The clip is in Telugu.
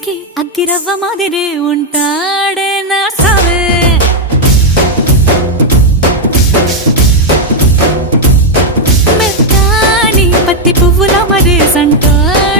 ఇంటికి అగ్గిరవ్వ మాదిరే ఉంటాడే నా సావే. మెత్తాని పత్తి పువ్వుల మరే సంటాడే